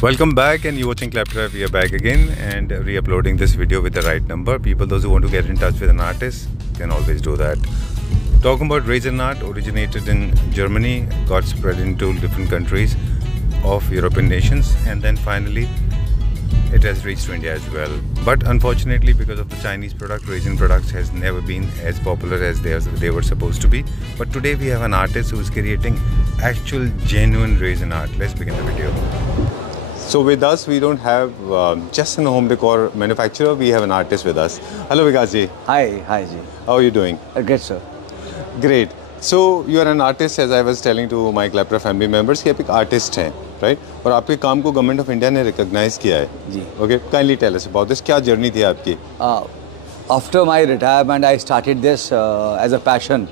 Welcome back, and you're watching Claptrap. We are back again and re-uploading this video with the right number. People, those who want to get in touch with an artist can always do that. Talking about Raisin art, originated in Germany, got spread into different countries of European nations, and then finally it has reached to India as well. But unfortunately, because of the Chinese product, Raisin products has never been as popular as they were supposed to be. But today we have an artist who is creating actual genuine Raisin art. Let's begin the video. So with us, we don't have just a home decor manufacturer, we have an artist with us. Hello Vikas ji. Hi ji. How are you doing? Good sir. Great. So you are an artist, as I was telling to my Claptrap family members कि आप एक artist हैं, right? और आपके काम को government of India ने recognise किया है जी. Okay, kindly tell us about this. क्या जर्नी थी आपकी? After my retirement, I started this as a passion.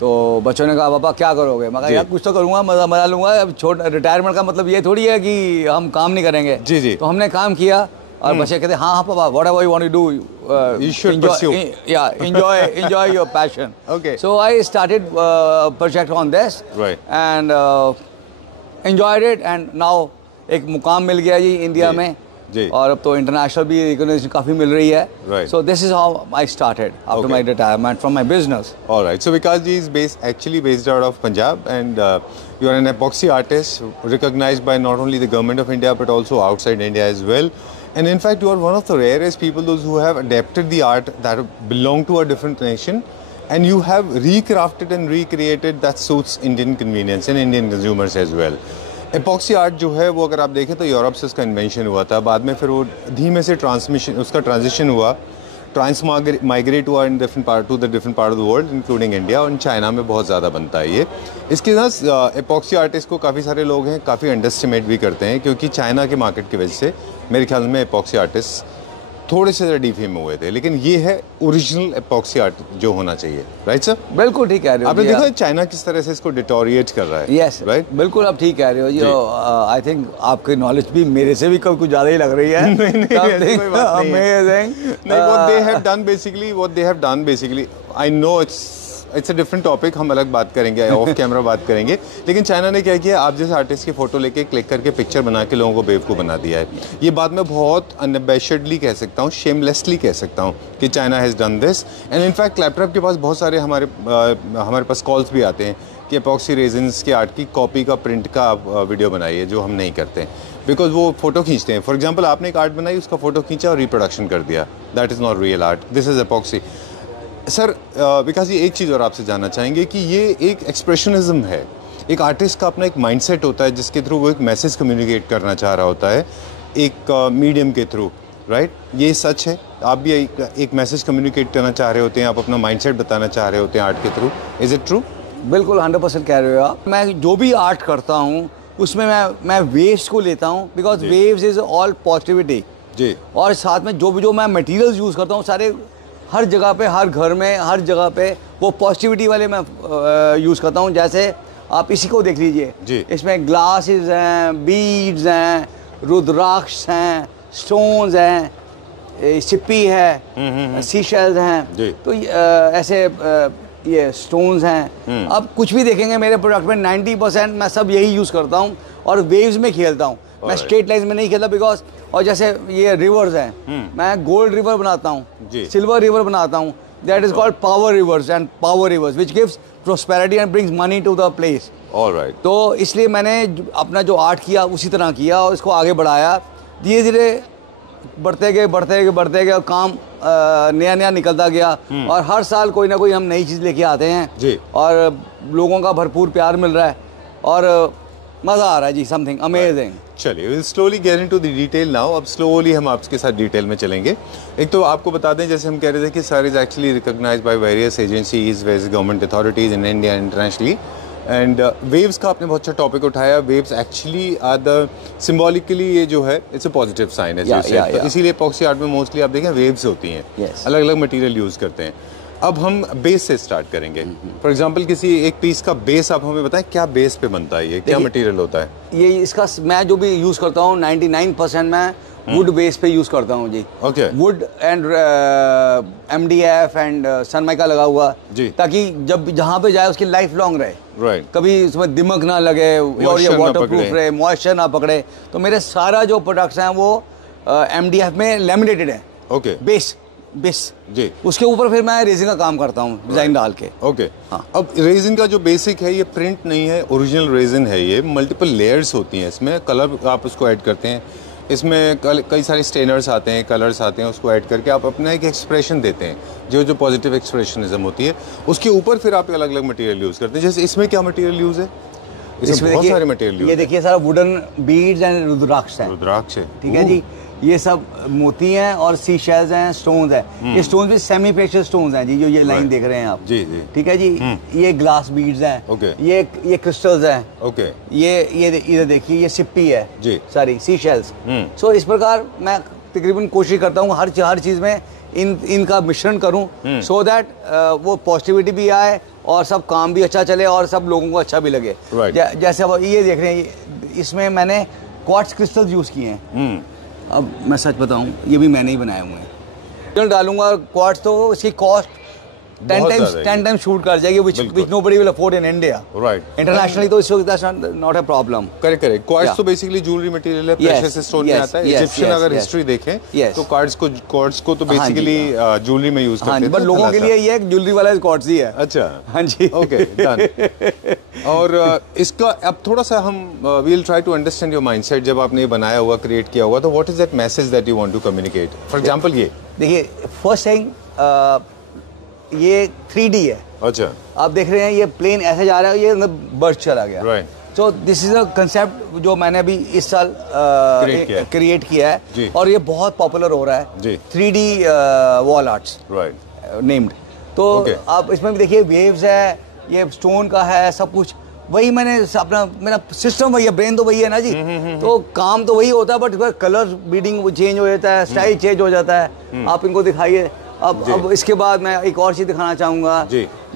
तो बच्चों ने कहा पापा क्या करोगे? मैं कहा यार कुछ तो करूँगा, मजा लूँगा. अब रिटायरमेंट का मतलब ये थोड़ी है कि हम काम नहीं करेंगे. जी जी. तो हमने काम किया और बच्चे कहते हाँ पापा, whatever you want to do, you should pursue. enjoy your passion. Okay. So I started project on this. Right. And enjoyed it, and now एक मुकाम मिल गया जी इंडिया में. जी. और अब तो इंटरनेशनल भी रिकॉग्निशन काफ़ी मिल रही है. Right. So this is how I started after my retirement from my business. All right. So Vikas ji is actually based out of Punjab, and you are an epoxy artist recognized by not only the government of India but also outside India as well. And in fact, you are one of the rarest people, those who have adapted the art that belong to a different nation, and you have recrafted and recreated that suits Indian convenience and Indian consumers as well. Epoxy art जो है वो अगर आप देखें तो Europe से उसका invention हुआ था, बाद में फिर वो धीमे से उसका ट्रांजिशन हुआ, माइग्रेट हुआ in different part of the world including India, और चाइना में बहुत ज़्यादा बनता है ये. इसके साथ एपॉक्सी आर्टिस्ट को काफ़ी सारे लोग हैं काफ़ी अंडरस्टिमेट भी करते हैं, क्योंकि चाइना के मार्केट की वजह से मेरे ख्याल में एपॉक्सी आर्टिस्ट थोड़े से ज़्यादा डीफेम हुए थे, लेकिन ये है ओरिजिनल एपॉक्सी आर्ट जो होना चाहिए. Right sir? बिल्कुल ठीक कह रहे हो. आपने देखा चाइना किस तरह से इसको डिटोरिएट कर रहा है. यस राइट, बिल्कुल आप ठीक कह रहे हो जी. आई थिंक आपकी नॉलेज भी मेरे से भी कुछ ज़्यादा ही लग रही है. Amazing. What they have done basically, I know it's a different topic, हम अलग बात करेंगे, ऑफ कैमरा बात करेंगे. लेकिन चाइना ने क्या किया, आप जैसे आर्टिस्ट की फ़ोटो लेके क्लिक करके पिक्चर बना के लोगों को बेवकूफ़ बना दिया है. ये बात मैं बहुत अनबैशडली कह सकता हूँ, शेमलेसली कह सकता हूँ कि China has done this. And in fact claptrap के पास बहुत सारे हमारे पास कॉल्स भी आते हैं कि एपॉक्सी रेजिन्स के आर्ट की कॉपी का प्रिंट का आप वीडियो बनाइए, जो हम नहीं करते हैं बिकॉज वो फ़ोटो खींचते हैं. फॉर एग्जाम्पल आपने एक आर्ट बनाई, उसका फ़ोटो खींचा और रिप्रोडक्शन कर दिया. That is not real art, this is epoxy. Sir because ये एक चीज़ और आपसे जानना चाहेंगे कि ये एक एक्सप्रेशनिज्म है, एक आर्टिस्ट का अपना एक माइंडसेट होता है जिसके थ्रू वो एक मैसेज कम्युनिकेट करना चाह रहा होता है एक मीडियम के थ्रू. राइट? ये सच है, आप भी एक मैसेज कम्युनिकेट करना चाह रहे होते हैं, आप अपना माइंडसेट बताना चाह रहे होते हैं आर्ट के थ्रू. Is it true? बिल्कुल 100% कह रहे हो आप. मैं जो भी आर्ट करता हूँ उसमें मैं वेव्स को लेता हूँ, because waves is all positivity जी. और साथ में जो मैं मटेरियल्स यूज़ करता हूँ सारे हर जगह पे, हर घर में, हर जगह पे वो पॉजिटिविटी वाले मैं यूज़ करता हूँ. जैसे आप इसी को देख लीजिए, इसमें ग्लासेस हैं, बीड्स हैं, रुद्राक्ष हैं, स्टोन्स हैं, सिप्पी है, सी शेल्स हैं. तो ऐसे ये स्टोन्स हैं. अब कुछ भी देखेंगे मेरे प्रोडक्ट में 90% मैं सब यही यूज़ करता हूँ और वेव्स में खेलता हूँ. मैं स्ट्रेट लाइन में नहीं खेलता बिकॉज, और जैसे ये रिवर्स हैं, मैं गोल्ड रिवर बनाता हूँ, सिल्वर रिवर बनाता हूँ. That is called power rivers, and power rivers which gives prosperity and brings money to the place. Alright. तो इसलिए मैंने अपना जो आर्ट किया उसी तरह किया और इसको आगे बढ़ाया. धीरे धीरे बढ़ते गए काम नया निकलता गया, और हर साल कोई ना कोई हम नई चीज़ लेके आते हैं जी. और लोगों का भरपूर प्यार मिल रहा है और मज़ा आ रहा है जी. Something amazing. चलिए, will slowly get into the detail now. अब स्लोली हम आपके साथ डिटेल में चलेंगे. एक तो आपको बता दें, जैसे हम कह रहे थे कि sir is actually recognised by various agencies, various government authorities in India internationally. And waves का आपने बहुत अच्छा टॉपिक उठाया. Waves actually are the symbolically, ये जो है इट्स अ पॉजिटिव साइन है. तो इसीलिए एपॉक्सी आर्ट में मोस्टली आप देखें वेव्स होती हैं, अलग अलग मटेरियल यूज़ करते हैं. अब हम बेस से स्टार्ट करेंगे। फॉर एग्जांपल किसी एक पीस का बेस आप हमें बताएं, क्या बेस पे बनता है ये, क्या मटेरियल होता है ये? इसका मैं जो भी यूज़ करता हूँ 99% मैं वुड बेस पे यूज़ करता हूँ जी। Okay. Wood and MDF and Sunmica लगा हुआ जी, ताकि जब जहाँ पे जाए उसकी लाइफ लॉन्ग रहे। राइट। कभी उसमें दिमक ना लगे और ये वाटर प्रूफ रहे, मॉइस्चर ना पकड़े। तो मेरे सारा जो प्रोडक्ट्स हैं वो MDF में लेमिनेटेड है। ओके। बेस जी, उसके ऊपर फिर मैं रेजिन का काम करता हूँ डिजाइन डाल के। ओके। अब रेजिन का जो बेसिक है ये प्रिंट नहीं है, ओरिजिनल रेजिन है ये। मल्टीपल लेयर्स होती हैं इसमें, कलर आप उसको ऐड करते हैं, इसमें कई सारे स्टेनर्स आते हैं, कलर्स आते हैं, उसको ऐड करके आप अपना एक एक्सप्रेशन देते हैं, जो पॉजिटिव एक्सप्रेशनिज्म होती है। उसके ऊपर फिर आप अलग अलग मटेरियल यूज़ करते हैं। जैसे इसमें क्या मटेरियल यूज़ है? इसमें बहुत सारे मटेरियल। ये देखिए सारा वुडन बीड्स एंड रुद्राक्ष है। रुद्राक्ष है, ठीक है जी। ये सब मोती हैं और सी शेल्स हैं, स्टोन्स हैं। ये स्टोन्स भी सेमी प्रेशियस स्टोन्स हैं जी, जो ये लाइन देख रहे हैं आप। जी जी। ठीक है जी। ये ग्लास बीड्स हैं। ओके। ये क्रिस्टल्स हैं। ओके। ये इधर देखिए, ये सिप्पी है जी, सारी सी शेल्स। सो इस प्रकार मैं तकरीबन कोशिश करता हूँ हर चीज़ में इनका मिश्रण करूँ, सो दैट वो पॉजिटिविटी भी आए और सब काम भी अच्छा चले और सब लोगों को अच्छा भी लगे। जैसे अब ये देख रहे हैं, इसमें मैंने क्वार्ट्ज क्रिस्टल्स यूज़ किए हैं। अब मैं सच बताऊं, ये भी मैंने ही बनाए हुए हैं। डालूंगा क्वार्ट्ज तो इसकी कॉस्ट 10 टाइम्स शूट कर जाएगी, which nobody will afford in India. Right. Internationally तो इसको that's not a problem. Correct. Quartz तो बेसिकली ज्वेलरी मटेरियल है, प्रेशियस स्टोन में आता है। इजिप्शियन अगर हिस्ट्री देखें तो क्वार्ट्ज को तो बेसिकली ज्वेलरी में यूज करते थे। बट लोगों के लिए ये एक ज्वेलरी वाला क्वार्ट्ज ही है। अच्छा, हाँ जी। Okay, done. और इसका अब थोड़ा सा हम we will try to understand your mindset. जब आपने ये बनाया हुआ, क्रिएट किया हुआ, तो what is that message that you want to communicate? For example ये देखिए, फर्स्ट थिंग ये 3D है। अच्छा, आप देख रहे हैं ये प्लेन ऐसे जा रहा है, ये बर्स्ट चला गया। Right. So this is a concept जो मैंने अभी इस साल क्रिएट किया है और ये बहुत पॉपुलर हो रहा है जी। 3D wall arts, right, named. तो आप इसमें भी देखिए वेव्स है, ये स्टोन का है, सब कुछ वही मैंने अपना, मेरा सिस्टम वही है, ब्रेन तो वही है ना जी। तो काम तो वही होता है, बट कलर बीडिंग चेंज हो जाता है, स्टाइल चेंज हो जाता है। आप इनको दिखाइए। अब इसके बाद मैं एक और चीज दिखाना चाहूंगा।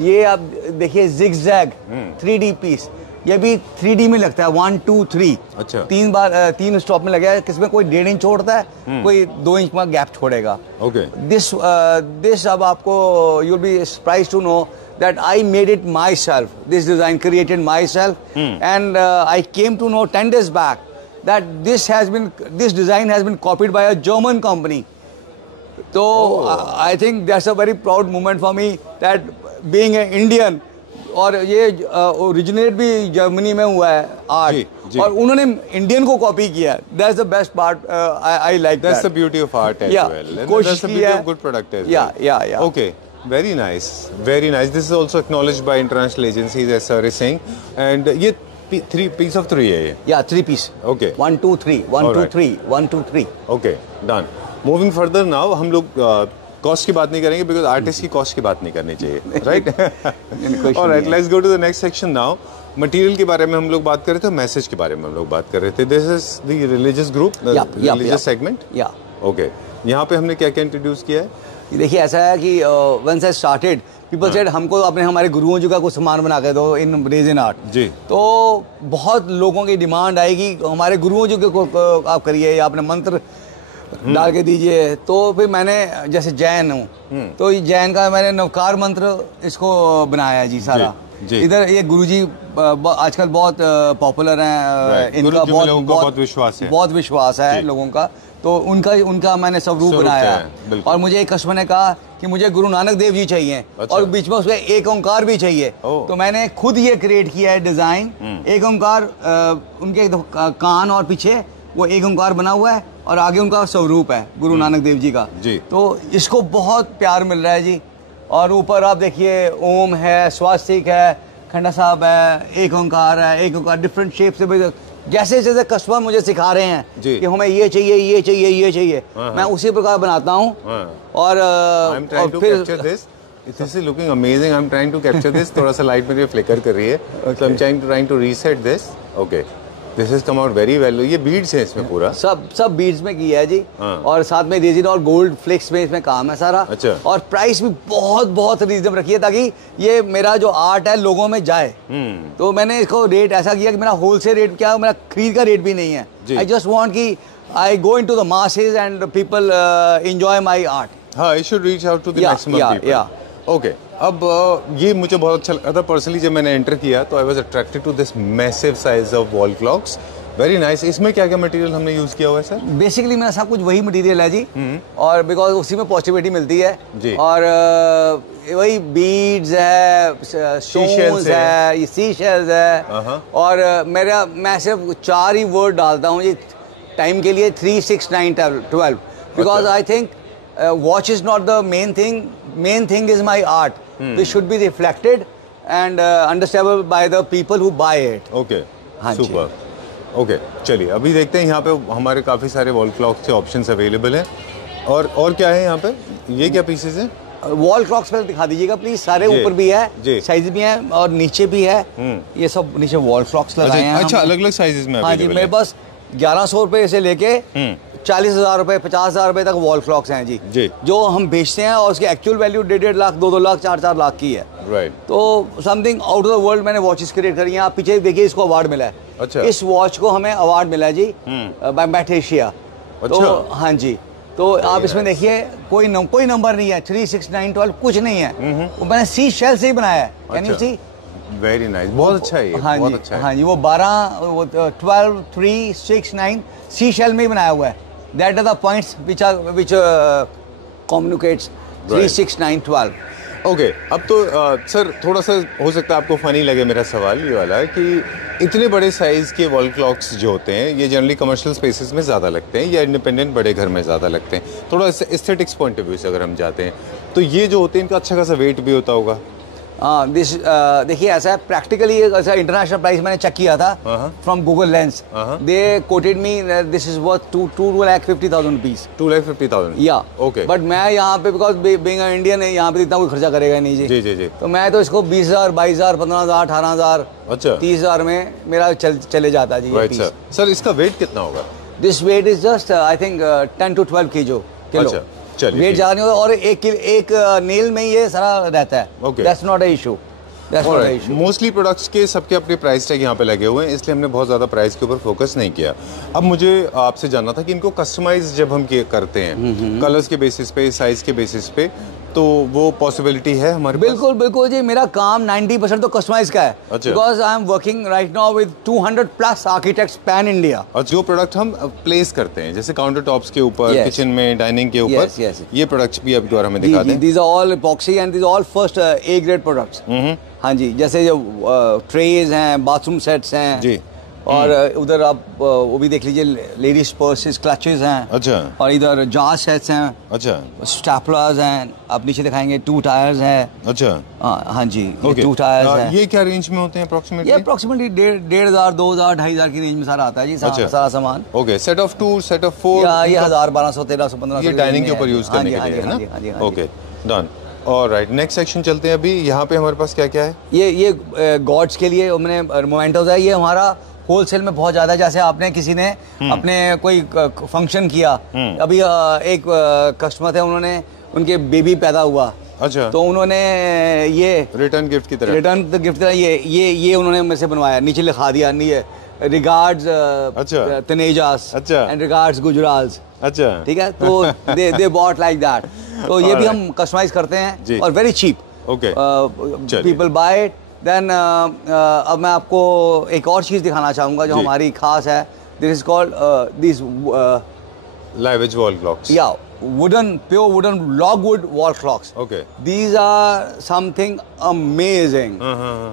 ये आप देखिए जिगजैग 3D पीस, ये भी 3D में लगता है। 1 2 3, अच्छा, 3 बार 3 स्टॉप में लगा है। किसमें कोई 1.5 इंच छोड़ता है, कोई 2 इंच का गैप छोड़ेगा। ओके। दिस अब आपको you will be surprised to know that I made it myself. This design created myself, and I came to know 10 days back that this design has been copied by a German company. So I think that's a very proud moment for me that being an Indian, और ये originate भी Germany में हुआ है art, और उन्होंने Indian को copy किया। That's the best part. I like that. That's the beauty of art as well. कोशिश की है, गुड प्रोडक्ट एज वेल। या okay, very nice, very nice. This is also acknowledged by international agencies, as sir is saying. And ये 3 piece of 3 है ये? Yeah, 3 piece. Okay. 1 2 3, 1 2 3, 1 2 3. Okay, done. Moving further now, हम लोग cost की बात नहीं करेंगे, बिकॉज आर्टिस्ट की कॉस्ट की बात नहीं करनी चाहिए, right? Alright, let's go to the next section now. Material के बारे में हम लोग बात कर रहे थे, मैसेज के बारे में हम लोग बात कर रहे थे। This is the religious group, religious segment. या ओके, यहाँ पे हमने क्या क्या इंट्रोड्यूस किया है? देखिए ऐसा है कि once I started, people said हमको अपने हमारे गुरुओं जी का कुछ सामान बना के दो इन रेजिन आर्ट जी। तो बहुत लोगों की डिमांड आएगी, हमारे गुरुओं जी को आप करिए या अपने मंत्र डाल के दीजिए। तो फिर मैंने, जैसे जैन हूँ तो जैन का मैंने नवकार मंत्र इसको बनाया जी सारा। इधर ये गुरुजी आजकल बहुत पॉपुलर हैं, इनका बहुत विश्वास है लोगों का। तो उनका मैंने स्वरूप बनाया। और मुझे एक कस्टमर ने कहा कि मुझे गुरु नानक देव जी चाहिए, अच्छा, और बीच में उसके एक ओंकार भी चाहिए। तो मैंने खुद ये क्रिएट किया है डिजाइन। एक ओंकार, उनके कान और पीछे वो एक ओंकार बना हुआ है और आगे उनका स्वरूप है गुरु नानक देव जी का जी। तो इसको बहुत प्यार मिल रहा है जी। और ऊपर आप देखिए ओम है, स्वास्तिक है, खंडा साहब है, एक ओंकार है, एक ओंकार डिफरेंट शेप से। जैसे जैसे कस्टमर मुझे सिखा रहे हैं कि हमें ये चाहिए, ये चाहिए, ये चाहिए, मैं उसी प्रकार बनाता हूँ। और फिर This is looking amazing. I'm trying to capture this. थोड़ा सा लाइट मेरी फ्लिकर कर रही है, so I'm trying to reset this. Okay. This is come out very well. ये बीड्स है इसमें पूरा? सब बीड्स में किया है जी। हाँ। और साथ में रेजिन और गोल्ड फ्लेक्स में इसमें काम है सारा। अच्छा। और प्राइस भी बहुत बहुत रीजनेबल रखी है ताकि ये मेरा जो आर्ट है लोगों में जाए। तो मैंने इसको रेट ऐसा किया कि मेरा होलसेल रेट क्या, मेरा खरीद का रेट भी नहीं है। आई जस्ट वांट कि I go into the masses and people enjoy my art. हाँ, it should reach out to the maximum people. Okay, अब ये मुझे बहुत अच्छा लगा था पर्सनली। जब मैंने एंटर किया तो I was attracted to this massive size of wall clocks. Very nice. इसमें क्या क्या मटेरियल हमने यूज किया हुआ है सर? बेसिकली मेरा सब कुछ वही मटेरियल है जी। और बिकॉज उसी में पॉजिटिविटी मिलती है जी। और वही बीड्स है, स्टोन्स है, ये सी शेल्स है। और मैं सिर्फ 4 ही वर्ड डालता हूँ जी टाइम के लिए, 3, 6, 9, 12, because I think watch is not the main thing is my art, which should be reflected and understandable by the people who buy it. Okay, हाँ super. Okay, चलिए अभी देखते हैं यहाँ पे हमारे काफ़ी सारे वॉल क्लॉक के ऑप्शंस अवेलेबल हैं। और क्या है यहाँ पे? ये क्या पीसेस हैं? वॉल क्लॉक्स पहले दिखा दीजिएगा प्लीज। सारे ऊपर भी है, साइज भी है और नीचे भी है। ये सब नीचे वॉल क्लॉक्स लगाए हैं। अच्छा, अलग अलग साइजेस में? हाँ जी, मेरे पास 1100 रुपए से लेके 40,000 रुपए, 50,000 रुपए तक वॉल क्लॉक्स हैं जी, जो हम बेचते हैं और उसकी एक्चुअल वैल्यू 1.5 लाख, 2 लाख, 4 लाख की है। राइट। तो something out of the world मैंने वॉचेस क्रिएट करी हैं। आप पीछे देखिए, इसको अवार्ड मिला है। अच्छा। इस वॉच को हमें अवार्ड मिला है जी बाय मैटेशिया। अच्छा। तो हाँ जी, तो आप इसमें देखिए कोई नंबर नहीं है, 3, 6, 9, 12 कुछ नहीं है। वो मैंने सी शेल से ही बनाया है। Can you see? Very nice, बहुत अच्छा है ये। हाँ बहुत जी, अच्छा है। हाँ जी, वो 12, 3, 6, 9 सी शेल में ही बनाया हुआ है। That are the points which communicates 3, 6, 9, 12. Okay, अब तो सर थोड़ा सा हो सकता है आपको फनी लगे मेरा सवाल ये वाला है कि इतने बड़े साइज के वॉल क्लॉक्स जो होते हैं ये जनरली कमर्शियल स्पेसेस में ज़्यादा लगते हैं या इंडिपेंडेंट बड़े घर में ज़्यादा लगते हैं। थोड़ा एस्थेटिक्स पॉइंट ऑफ व्यू से अगर हम जाते हैं तो ये जो होते हैं इनका अच्छा खासा वेट भी होता होगा। देखिए ऐसा है, प्रैक्टिकली ऐसा इंटरनेशनल प्राइस मैंने चेक किया था from Google lens. They coated me this is worth 2,50,000 rupees. 2,50,000? या ओके। बट मैं यहाँ पे बिकॉज बीइंग इंडियन है यहाँ पे इतना कोई खर्चा करेगा नहीं जी। जी। तो मैं तो इसको 20,000, 22,000, 15,000, 18,000, अच्छा 30,000 में मेरा चले जाता जी। राइट सर, इसका वेट कितना होगा? This weight is just I think 10 to 12 kilo. अच्छा, चलिए वेट ज्यादा नहीं होता और एक नेल में ये सारा रहता है। Okay, that's not a issue. Mostly products के सबके अपने प्राइस टैग यहाँ पे लगे हुए हैं, इसलिए हमने बहुत ज़्यादा प्राइस के ऊपर फोकस नहीं किया। अब मुझे आपसे जानना था कि इनको कस्टमाइज जब हम करते हैं कलर्स के बेसिस पे, साइज के बेसिस पे, तो वो पॉसिबिलिटी है हमारे पास? बिल्कुल जी, मेरा काम 90% तो कस्टमाइज का है। अच्छा। Because I am working right now with 200+ architects pan India. और जो प्रोडक्ट हम प्लेस करते हैं जैसे काउंटर टॉप्स के ऊपर, किचन में, डाइनिंग के ऊपर, ये प्रोडक्ट्स भी आप द्वारा हमें दिखा दें। These are all epoxy and these all first A grade products. हाँ जी, जैसे जो ट्रेज हैं, बाथरूम सेट्स हैं जी। और उधर आप वो भी देख लीजिए, लेडीज पर्सेस, क्लचेस हैं। अच्छा। और इधर जार सेट्स हैं। अच्छा। स्टैपलर्स हैं, आप नीचे दिखाएंगे 2 टायर्स हैं। अच्छा। हाँ जी, 2 टायर्स हैं। ये क्या रेंज में होते हैं अप्रोक्सीमेटली? ये अप्रोक्सीमेटली 1,500, 2,000, 2,500 की रेंज में सारा आता है जी। सारा सामान। Okay, set of 2, set of 4, ये 1,000, 1,200, 1,300, 1,500 ये डाइनिंग के ऊपर यूज करने के लिए है ना? Okay, done. Alright, next section चलते हैं। अभी यहाँ पे हमारे पास क्या क्या है? ये गॉड्स के लिए मैंने मोमेंटोस है। ये हमारा होलसेल में बहुत ज्यादा, जैसे आपने किसी ने अपने कोई फंक्शन किया, अभी एक कस्टमर थे, उन्होंने उनके बेबी पैदा हुआ। अच्छा। तो उन्होंने ये रिटर्न गिफ्ट की तरह ये उन्होंने मेरे से बनवाया, नीचे लिखा दिया रिगार्ड्स अच्छा तनेजास एंड रिगार्ड्स गुजराल्स। अच्छा, ठीक है। तो दे बॉट लाइक दैट। तो ये भी हम कस्टमाइज करते हैं और very cheap. Okay, people buy it. Then अब मैं आपको एक और चीज दिखाना चाहूंगा जो हमारी खास है। This is called this live edge wall clocks. Yeah, pure wooden logwood wall clocks. Okay. These are something amazing.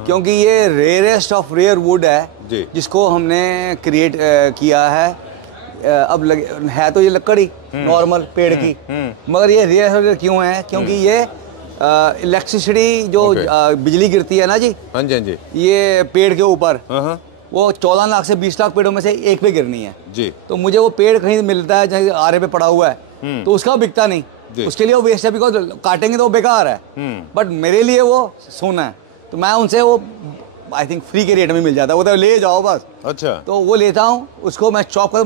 क्योंकि ये rarest of rare wood है जिसको हमने create किया है। अब है तो ये लकड़ी नॉर्मल पेड़ की, मगर ये रेयर क्यों है? क्योंकि ये इलेक्ट्रिसिटी जो बिजली गिरती है ना जी, हाँ जी, ये पेड़ के ऊपर, वो 14 लाख से 20 लाख पेड़ों में से एक पे गिरनी है जी। तो मुझे वो पेड़ कहीं मिलता है जहाँ आरे पे पड़ा हुआ है, तो उसका बिकता नहीं, उसके लिए वो वेस्ट है, बिकॉज काटेंगे तो वो बेकार है, बट मेरे लिए वो सोना है। तो मैं उनसे वो आई थिंक फ्री के रेट में मिल जाता है, वो तो ले जाओ बस। अच्छा, तो वो लेता हूँ, उसको मैं चॉप कर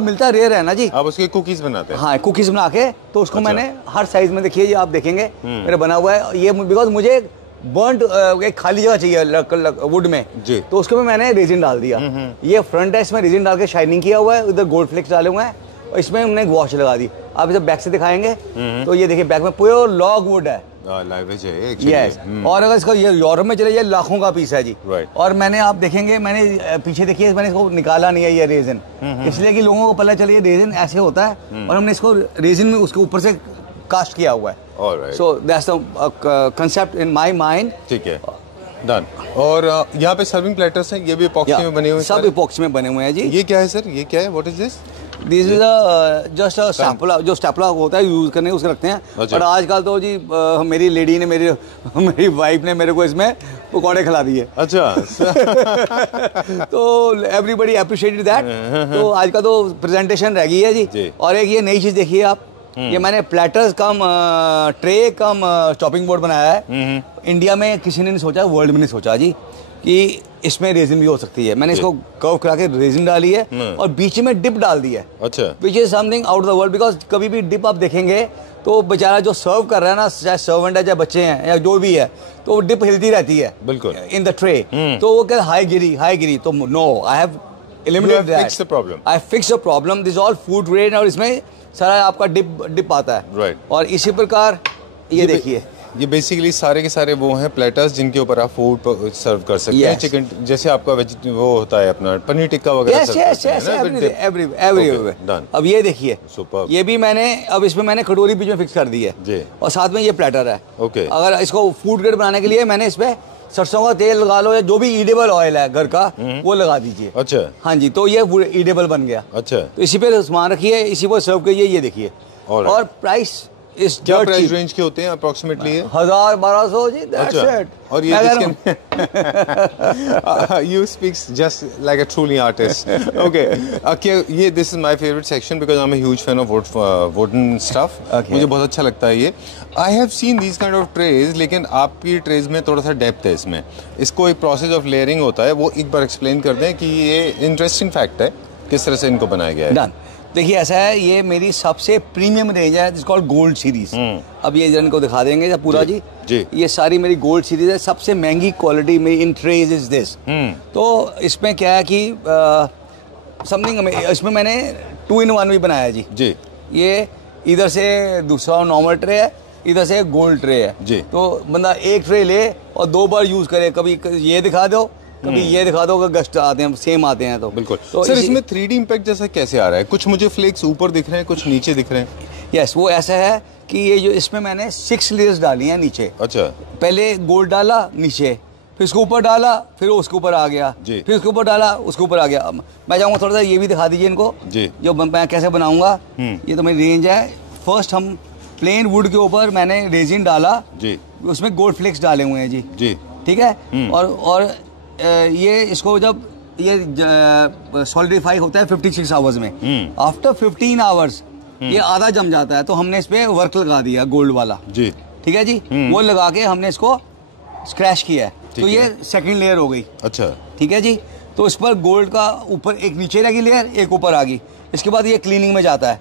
मिलता रेयर है ना जी। आप उसके कुकीज बनाते हैं? हाँ, कुकीज बना के, तो उसको मैंने हर साइज में, देखिए ये आप देखेंगे मेरा बना हुआ है ये, बिकॉज मुझे बर्न्ट एक खाली जगह चाहिए वुड में जी। तो उसको मैंने रेजिन डाल दिया। ये फ्रंट है, इसमें रेजिन डाल के शाइनिंग किया हुआ है, इधर गोल्ड फ्लेक्स डाले हुए हैं, और इसमें हमने एक वॉश लगा दी। आप इसे बैक से दिखाएंगे तो ये देखिए बैक में प्योर लॉग वुड है। यस, और अगर इसका ये यूरोप में चले जाए लाखों का पीस है जी। और मैंने आप देखेंगे, मैंने पीछे देखिए, मैंने इसको निकाला नहीं है ये रेजिन, इसलिए कि लोगों को पता चले ये रेजिन ऐसे होता है, और हमने इसको रेजिन में उसके ऊपर से कास्ट किया हुआ है। So that's the concept in my mind. ठीक है, डन। और यहाँ पे सर्विंग प्लेटर्स हैं, ये भी इपॉक्सी में बने हुए हैं? सब इपॉक्सी में बने हुए हैं जी। ये क्या है सर, ये क्या है, what is this? This is just a stapler, जो स्टैपला होता है यूज करने उसको रखते हैं। और आजकल तो जी मेरी लेडी ने, मेरी वाइफ ने मेरे को इसमें पकौड़े खिला दिए। अच्छा। तो एवरीबडी अप्रिशिएटेड दैट। तो आज का तो प्रेजेंटेशन रह गई है जी। और एक ये नई चीज देखिए आप, ये मैंने प्लेटर्स कम ट्रे कम चॉपिंग बोर्ड बनाया है। इंडिया में किसी ने नहीं सोचा, वर्ल्ड में नहीं सोचा जी कि इसमें रेजिन भी हो सकती है। मैंने इसको कर्व करा के रेजिन डाली है और बीच में डिप डाल दी है। अच्छा, which is something out of the world, because कभी भी डिप आप देखेंगे तो बेचारा जो सर्व कर रहा है ना, चाहे सर्वेंट है चाहे बच्चे हैं या जो भी है, तो वो डिप हिलती रहती है बिल्कुल इन द ट्रे। तो वो कहते हाई गिरी, तो no, I have eliminated that, fix the problem, I fix the problem, this all food grade, और इसमें सारा आपका डिप आता है। राइट। और इसी प्रकार ये देखिए, ये बेसिकली सारे के सारे वो हैं प्लेटर्स जिनके ऊपर आप फूड सर्व कर सकते हैं। चिकन जैसे आपका वो होता है अपना पनीर टिक्का वगैरह। अब ये देखिए, ये भी मैंने, अब इसमें मैंने कटोरी बीच में फिक्स कर दी है जी, और साथ में ये प्लेटर है। ओके, अगर इसको फूड ग्रेड बनाने के लिए मैंने इसमें सरसों का तेल लगा लो, या जो भी ईडेबल ऑयल है घर का वो लगा दीजिए। अच्छा, हाँ जी, तो ये ईडेबल बन गया। अच्छा, तो इसी पे सामान रखिए, इसी पर सर्व करिए। ये देखिए, और प्राइस इस क्या प्राइस रेंज के होते हैं अप्रोक्सीमेटली? 1000-1200 ji, that's it. और ये you speaks just like a truly artist. Okay, ये this is my favorite section because I'm a huge fan of wooden stuff. मुझे बहुत अच्छा लगता है ये। I have seen these kind of trays, लेकिन आपकी ट्रेज में थोड़ा सा डेप्थ है इसमें। इसको एक प्रोसेस ऑफ लेयरिंग होता है, वो एक बार एक्सप्लेन कर दें कि ये इंटरेस्टिंग फैक्ट है किस तरह से इनको बनाया गया है। देखिए ऐसा है, ये मेरी सबसे प्रीमियम रेंज है जिसको गोल्ड सीरीज। अब ये इनको दिखा देंगे जब पूरा जी। ये सारी मेरी गोल्ड सीरीज है, सबसे महंगी क्वालिटी में इन ट्रेज इज दिस। तो इसमें क्या है कि समथिंग, इसमें मैंने 2-in-1 भी बनाया जी। ये इधर से दूसरा नॉर्मल ट्रे है, इधर से गोल्ड ट्रे है जी। तो बंदा एक ट्रे ले और 2 बार यूज करे, कभी ये दिखा दो, कभी ये दिखा दो, गस्ट आते हैं, सेम आते हैं। तो बिल्कुल। तो सर इसमें 3D इम्पैक्ट जैसा कैसे आ रहा है? कुछ मुझे फ्लेक्स ऊपर दिख रहे हैं, कुछ नीचे दिख रहे हैं। यस, वो ऐसा है कि ये जो इसमें मैंने 6 लेयर्स डाली हैं नीचे। अच्छा, पहले गोल्ड डाला नीचे, फिर उसके ऊपर डाला, फिर उसके ऊपर आ गया जी, फिर उसके ऊपर डाला, उसके ऊपर आ गया। मैं चाहूँगा थोड़ा सा ये भी दिखा दीजिए इनको जी, जो मैं कैसे बनाऊंगा। ये तो मेरी रेंज है। फर्स्ट हम प्लेन वुड के ऊपर मैंने रेजिन डाला जी, उसमें गोल्ड फ्लेक्स डाले हुए हैं जी, ठीक है। और ये इसको जब ये सॉलिडिफाई होता है 56 आवर्स में, आफ्टर 15 आवर्स ये आधा जम जाता है, तो हमने इस पे वर्क लगा दिया गोल्ड वाला जी, ठीक है जी। वो लगा के हमने इसको स्क्रैच किया है, तो ये सेकंड लेयर हो गई। अच्छा, ठीक है जी। तो इस पर गोल्ड का ऊपर एक नीचे लगी लेयर, एक ऊपर आ गई। इसके बाद ये क्लीनिंग में जाता है,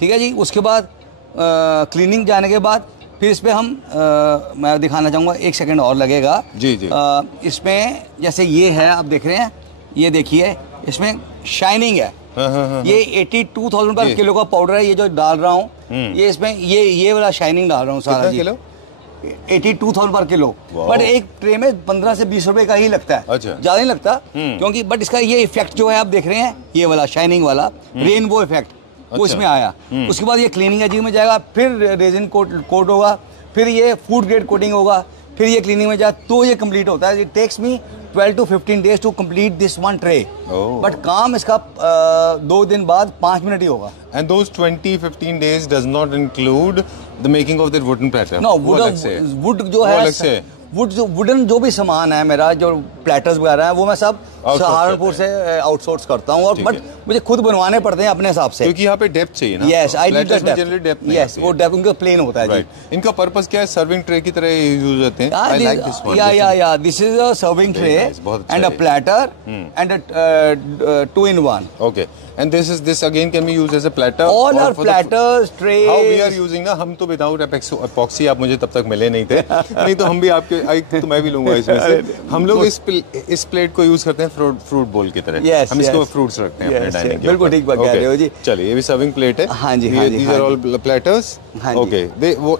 ठीक है जी। उसके बाद क्लीनिंग जाने के बाद फिर इस पे हम मैं दिखाना चाहूँगा, 1 सेकंड और लगेगा जी जी। इसमें जैसे ये है, आप देख रहे हैं, ये देखिए इसमें शाइनिंग है। ये 82,000 पर किलो का पाउडर है, ये जो डाल रहा हूँ, ये इसमें ये वाला शाइनिंग डाल रहा हूँ सारा किलो, 82,000 पर किलो। बट एक ट्रे में 15 से 20 रुपए का ही लगता है। अच्छा, ज्यादा नहीं लगता, क्योंकि बट इसका ये इफेक्ट जो है आप देख रहे हैं, ये वाला शाइनिंग वाला रेनबो इफेक्ट वो इसमें आया। उसके बाद ये क्लीनिंग एजिंग में जाएगा, फिर रेजिन कोट होगा, फिर ये फूड ग्रेड कोटिंग होगा, फिर ये क्लीनिंग में जाए, तो ये कंप्लीट होता है। It takes me 12 to 15 days to complete this one tray. But काम इसका 2 दिन बाद 5 मिनट ही होगा। And those 20-15 days does not include the making of that wooden platter? No, wood जो है, वुडन जो भी सामान है मेरा, जो प्लेटर्स वगैरह है, वो मैं सब सहारनपुर से आउटसोर्स करता हूँ, और बट मुझे खुद बनवाने पड़ते हैं अपने हिसाब से, क्योंकि यहाँ पे डेप्थ चाहिए ना। Yes, I need generally depth. Yes, वो डेप्थ उनका प्लेन होता है जी। इनका पर्पस क्या है? सर्विंग ट्रे की तरह यूज होते हैं। I like this one. या this is a serving tray and a platter and a 2-in-1। Okay, and this again can be used as a platter. All are platters, trays. How we are using ना, हम तो without epoxy, आप मुझे तब तक मिले नहीं थे। नहीं तो हम भी आपके, तो मैं भी लूंगा इसमें से। हम लोग इस प्लेट को यूज करते हैं फ्रूट बोल की तरह। हम इसको फ्रूट्स रखते हैं अपने डाइनिंग के। बिल्कुल ठीक बात कह रहे हो जी। चलिए, ये भी सर्विंग प्लेट है। हाँ जी, हाँ जी। These are all platters. Okay,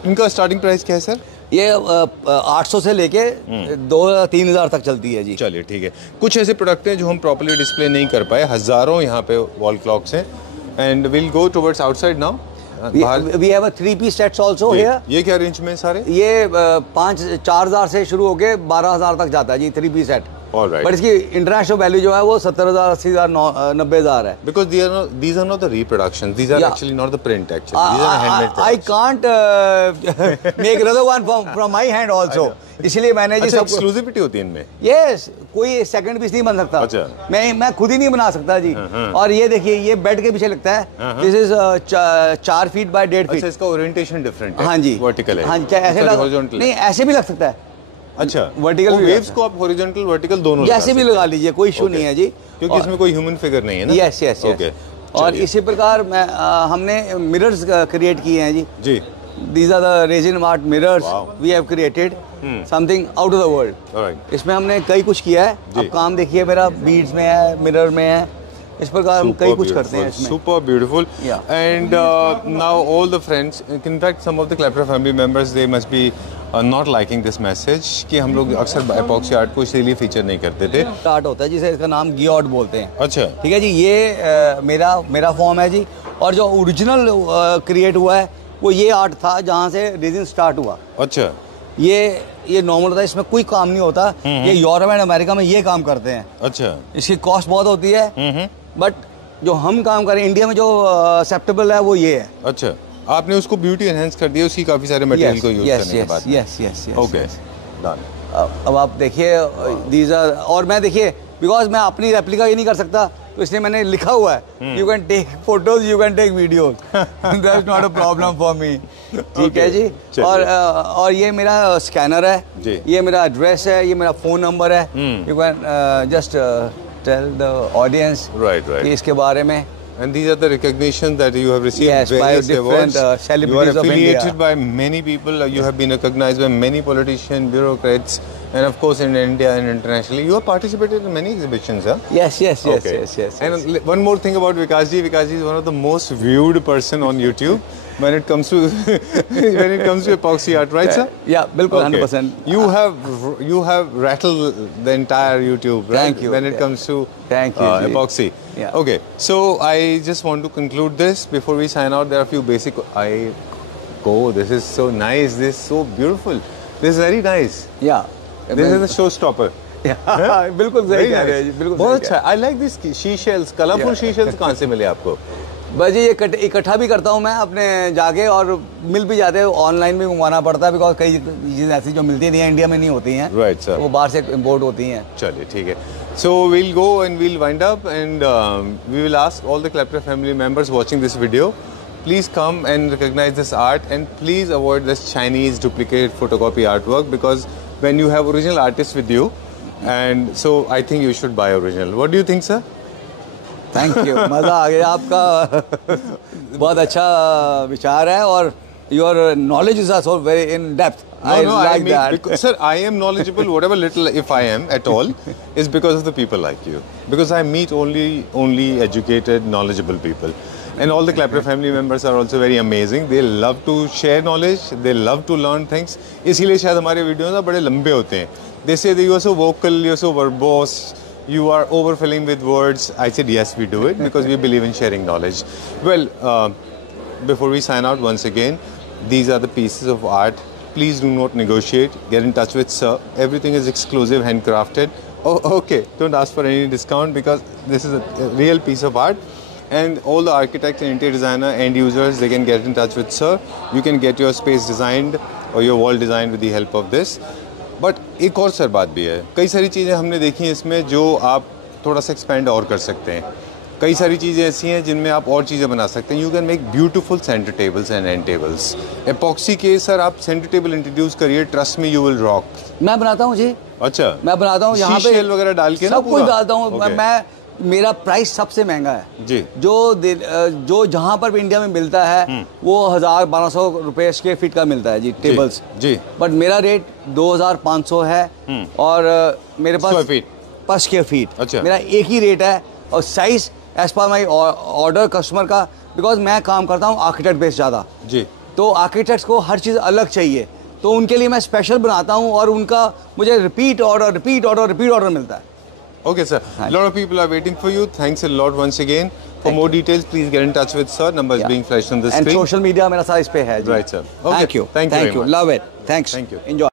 इनका स्टार्टिंग प्राइस क्या है सर? ये 800 से लेके 2-3 हज़ार तक चलती है जी। चलिए ठीक है। कुछ ऐसे प्रोडक्ट हैं जो हम प्रॉपर्ली डिस्प्ले नहीं कर पाए, हजारों यहाँ पे वॉल क्लॉक्स हैं, and will go towards outside now. We have a 3-piece sets also here. ये क्या रेंज में सारे? ये 4,000 से शुरू होके 12,000 तक जाता है जी, 3-piece set। Alright. बट इसकी इंटरनेशनल वैल्यू जो है वो 70,000, 80,000, 90,000 है। Because these are not the reproductions. These are actually not the print. Actually, these are handmade products. I can't make another one from my hand also. इसलिए मैंने जी सब exclusivity होती है इनमें। यस, कोई सेकंड पीस नहीं बन सकता। अच्छा। मैं खुद ही नहीं बना सकता जी। और ये देखिए, ये बेड के पीछे लगता है। This is 4 feet by 1.5 feet. अच्छा, इसका ओरिएंटेशन डिफरेंट है। हाँ जी, वर्टिकल है। हाँ, क्या ऐसे नहीं, ऐसे भी लग सकता है। अच्छा, वर्टिकल वेव्स को आप हॉरिजॉन्टल वर्टिकल दोनों जैसे भी लगा लीजिए, कोई इशू नहीं है जी, क्योंकि इसमें कोई ह्यूमन फिगर नहीं है ना। Yes yes yes. और इसी प्रकार हमने मिरर्स क्रिएट किए हैं जी। These are the resin art mirrors we have created, something out of the world. इसमें हमने कई कुछ किया है। अब काम देखिए, मेरा बीड्स में है, मिरर में है, इस प्रकार हम कई कुछ करते हैं इसमें। Super beautiful. And now all the friends, in fact some of the Klepra family members, they must be not liking this message कि हम लोग अक्सर epoxy art को इसीलिए फीचर नहीं करते थे। आर्ट होता है जिसे, इसका नाम गियोट बोलते हैं। अच्छा, ठीक है जी। ये मेरा फॉर्म है जी, और जो ओरिजिनल क्रिएट हुआ है वो ये आर्ट था जहाँ से रेजिन स्टार्ट हुआ। अच्छा, ये नॉर्मल था, इसमें कोई काम नहीं होता। ये यूरोप एंड अमेरिका में ये काम करते हैं। अच्छा, इसकी कॉस्ट बहुत होती है, बट जो हम काम करें इंडिया में जो एक्सेप्टेबल है वो ये है। अच्छा, आपने उसको ब्यूटी एनहांस कर दिया उसकी काफी सारे मटेरियल को यूज करने के बाद। Yes yes yes. Okay, done. अब आप देखिए, दीज आर, और मैं देखिए, बिकॉज मैं अपनी रेप्लिका ये नहीं कर सकता, तो इसलिए मैंने लिखा हुआ है, you can take photos, you can take videos, that's not a problem for me. ठीक है जी। और ये मेरा स्कैनर है, ये मेरा एड्रेस है, ये मेरा फोन नंबर है। You can just tell the audience इसके बारे में। And these are the recognitions that you have received. Yes, by different celebrities of India. You are affiliated by many people. You have been recognized by many politicians, bureaucrats, and of course in India and internationally. You have participated in many exhibitions, huh? Yes. And one more thing about Vikas ji. Vikas ji is one of the most viewed person on YouTube when it comes to epoxy art, right, sir? Yeah, bilkul, 100%. You have rattled the entire YouTube, right? Thank you. When it comes to epoxy. Yeah. Okay, so I just want to conclude this before we sign out. There are a few basic. This is so nice. This is so beautiful. This is very nice. Yeah. This is a showstopper. बिल्कुल सही कह रहे हैं जी, बिल्कुल बहुत अच्छा। I like this she shells, colorful she shells कहाँ से मिले आपको? बस ये इकट्ठा भी करता हूँ मैं अपने जाके, और मिल भी जाते हैं, ऑनलाइन भी मंगवाना पड़ता है, बिकॉज कई चीज़ें ऐसी जो मिलती नहीं है इंडिया में नहीं होती हैं। राइट सर, वो बाहर से इम्पोर्ट होती हैं। चलिए ठीक है। So we'll go and we'll wind up, and we will ask all the Klepra family members watching this video, please come and recognize this art, and please avoid this Chinese duplicate photocopy artwork, because when you have original artists with you, and so I think you should buy original. What do you think, sir? Thank you, मज़ा आ गया आपका। बहुत अच्छा विचार है, और your knowledge is also very in depth. I like that. Because, sir, I am knowledgeable. Whatever little, if I am at all, is because of the people like you. Because I meet only educated, knowledgeable people, and all the Klepra family members are also very amazing. They love to share knowledge. They love to learn things. इसीलिए शायद हमारे videos ना बड़े लंबे होते हैं. They say that you are so vocal, you are so verbose, you are overfilling with words. I said yes, we do it because we believe in sharing knowledge. Well, before we sign out once again, these are the pieces of art. Please do not negotiate. Get in touch with sir. Everything is exclusive, handcrafted. Oh, okay. Don't ask for any discount because this is a real piece of art. And all the architects and interior designer end users, they can get in touch with sir. You can get your space designed or your wall designed with the help of this. But एक और sir बात भी है, कई सारी चीज़ें हमने देखी हैं इसमें जो आप थोड़ा सा एक्सपेंड और कर सकते हैं। कई सारी चीज़ें ऐसी हैं जिनमें आप और चीज़ें बना सकते हैं। You can make beautiful centre tables and and tables. Epoxy के सर आप सेंटर टेबल इंट्रोड्यूस करिए, ट्रस्ट में यू विल रॉक। मैं बनाता हूँ जी। अच्छा, मैं बनाता हूँ यहाँ पे शेल वगैरह डाल के ना सब कुछ डालता हूँ। Okay. मैं मेरा प्राइस सबसे महंगा है जी। जो जहाँ पर भी इंडिया में मिलता है वो 1000-1200 रुपए स्क्वायर फीट का मिलता है जी टेबल्स जी। बट मेरा रेट 2500 है और मेरे पास स्क्वायर फीट पर स्क्वायर फीट अच्छा। मेरा एक ही रेट है और size as per my order customer का, बिकॉज मैं काम करता हूँ आर्किटेक्ट बेस ज़्यादा जी, तो आर्किटेक्ट्स को हर चीज़ अलग चाहिए, तो उनके लिए मैं स्पेशल बनाता हूँ और उनका मुझे रिपीट ऑर्डर मिलता है। Okay, sir. A lot of people are waiting for you. Thanks a lot once again. For more details, please get in touch with sir. Number is being flashed on the screen. And social media मेरा सारा इस पे है जी. Right, sir. Okay. Thank you. Thank you. Love it. Thanks. Thank you. Enjoy.